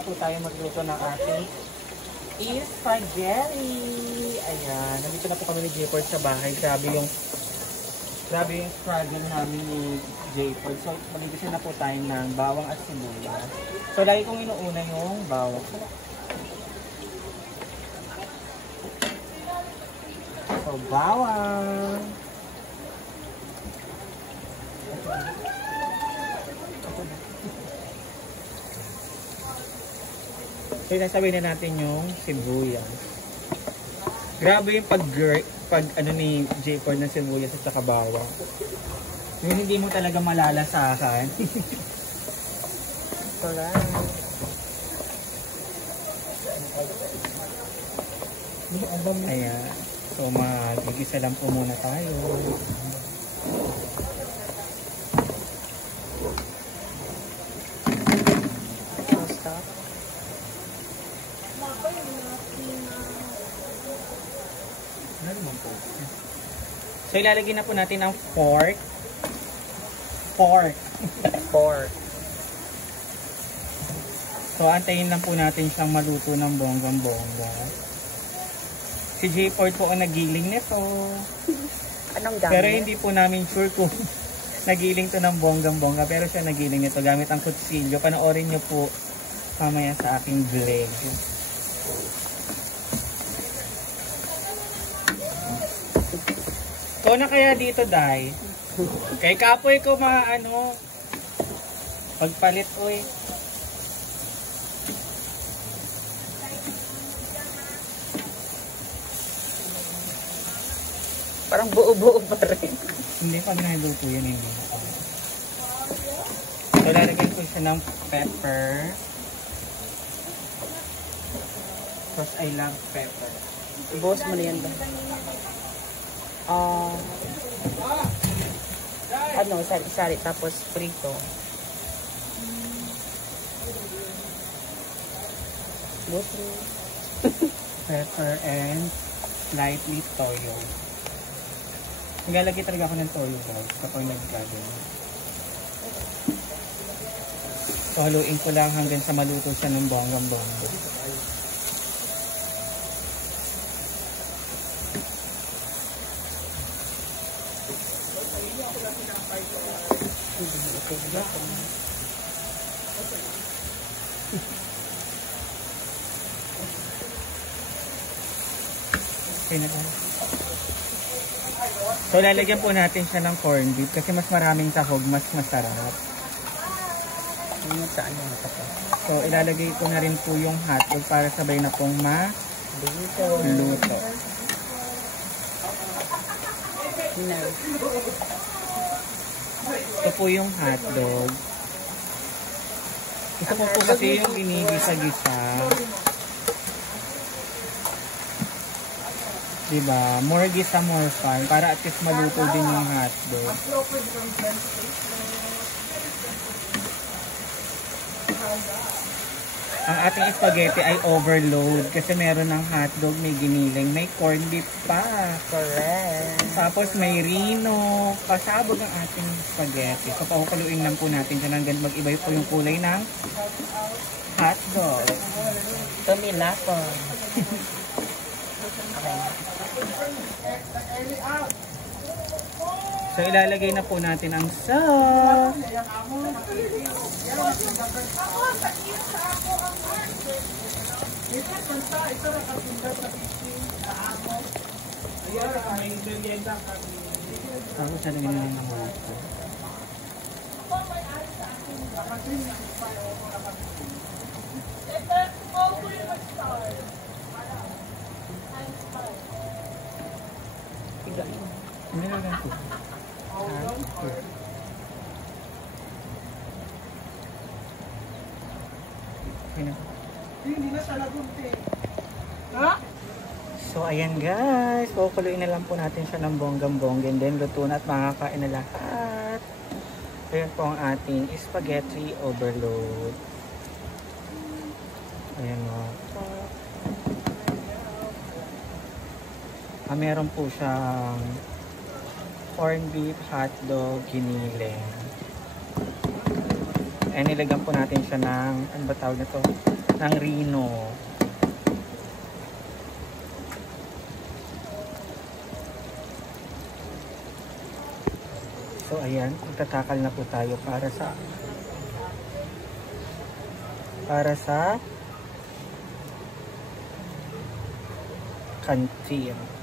na po tayo magluto ng ating spaghetti. Ayan, nandito na po kami ni Jayford sa bahay. Grabe yung struggle namin ni Jayford. So, magigisa na po tayo ng bawang at sibuyas. So, lagi kong inuuna yung bawang. So, bawang. So, nasabihin na natin yung sibuyas. Grabe yung pag ano ni Jayford ng sibuyas at saka bawang. Yung hindi mo talaga malalasahan. Ayan. So, mag-igisa lang po muna tayo. So, ilalagay na po natin ang pork. So, antayin lang po natin siyang maluto ng bonggang-bongga. Si Jayford po ang nagiling nito. Anong gamit? Pero hindi po namin sure kung nagiling to ng bonggang-bongga. Pero siya nagiling nito gamit ang kutsilyo. Panoorin niyo po mamaya sa aking vlog. So na kaya dito, Day? Kay kapoy ko pagpalit, oy. Parang buo-buo pa rin. Hindi pa ginagaluto yan, hindi. So, lalagyan ko siya ng pepper. Because I love pepper. Boss mo na yan ba? Sari-sari tapos prito. Boss mo. Pepper and slightly toyo. Naglalagay talaga ako ng toyo, guys, kapag nag-gagawin. So, haluin ko lang hanggang sa maluto siya ng bonggang-bongga. Okay na tayo. So, lalagyan po natin siya ng corned beef kasi mas maraming tahog, mas masarap. So, ilalagay ko na rin po yung hotdog para sabay na pong maluto. Ito po yung hotdog. Gusto ko po kasi yung ginigisa-gisa. Diba? More gisa, more fun. Para at least maluto din yung hotdog. Ang ating spaghetti ay overload kasi meron ng hotdog, may giniling, may corned beef pa. Correct. Tapos may rino. Pasabog ang ating spaghetti. So, pakukuloyin lang po natin dyan hanggang mag-iba po yung kulay ng hotdog. Tumila po. So, ilalagay na po natin ang sauce. Tapos, nalagyan na rin ang mga ito. Hindi na lang po. So, ayan guys. Kukuloyin na lang po natin siya ng bonggang-bongga. And then, luto na at makakain na lahat. Ayan po ang ating spaghetti overload. Ayan o. Meron po siyang corned beef, hotdog, giniling. And nilagyan po natin siya ng, ano ba tawag na to? ng Rino. So ayan, magtatakal na po tayo para sa canteen.